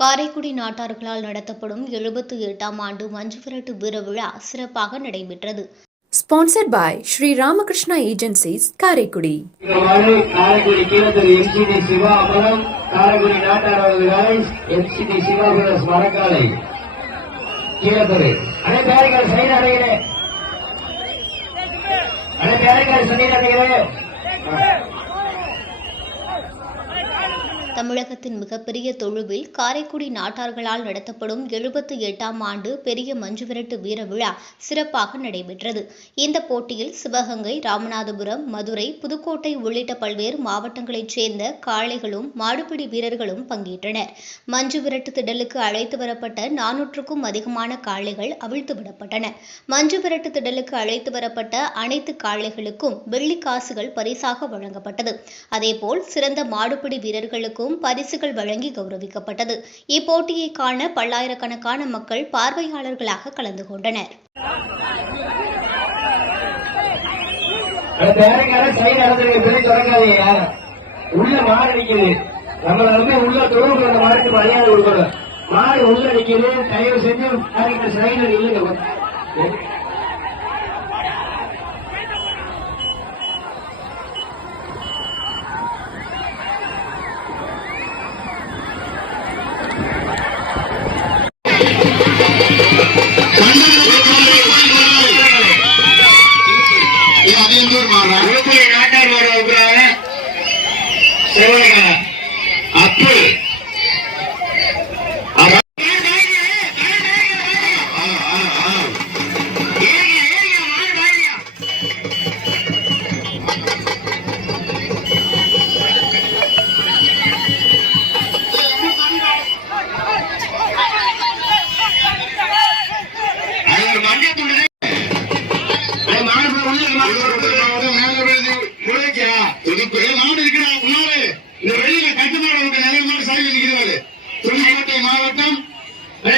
காரைக்குடி நாட்டார்களால் நடத்தப்படும் எழுபத்தி எட்டாம் ஆண்டு மஞ்சு விரட்டு வீர விழா சிறப்பாக நடைபெற்றது. Sri Ramakrishna Agencies, Karaikudi. இவ்வாறு காரைக்குடி சிவா தமிழகத்தின் மிகப்பெரிய தொழுவில் காரைக்குடி நாட்டார்களால் நடத்தப்படும் எழுபத்தி எட்டாம் ஆண்டு பெரிய மஞ்சுவிரட்டு வீர விழா சிறப்பாக நடைபெற்றது. இந்த போட்டியில் சிவகங்கை ராமநாதபுரம் மதுரை புதுக்கோட்டை உள்ளிட்ட பல்வேறு மாவட்டங்களைச் சேர்ந்த காளைகளும் மாடுபிடி வீரர்களும் பங்கேற்றனர். மஞ்சு விரட்டு திடலுக்கு அழைத்து வரப்பட்ட நானூற்றுக்கும் அதிகமான காளைகள் அவிழ்த்து விடப்பட்டன. மஞ்சு விரட்டு திடலுக்கு அழைத்து வரப்பட்ட அனைத்து காளைகளுக்கும் வெள்ளி காசுகள் பரிசாக வழங்கப்பட்டது. அதேபோல் சிறந்த மாடுபிடி வீரர்களுக்கும் பரிசுகள் வழங்கி கௌரவிக்கப்பட்டது. இப்போட்டியை காண பல்லாயிரக்கணக்கான மக்கள் பார்வையாளர்களாக கலந்து கொண்டனர். உள்ள மாடு நிக்குது. நம்மள வந்து உள்ள தொழுவுக்கு அந்த மாடுக்கு மரியாதை கொடுக்கணும். மாடு உள்ள நிக்குது. தயவு செஞ்சு பேருக்கார சைடு இல்லைங்க அப்பு மஞ்சள் துண்டு மாடு உள்ள పోరాడతాం మన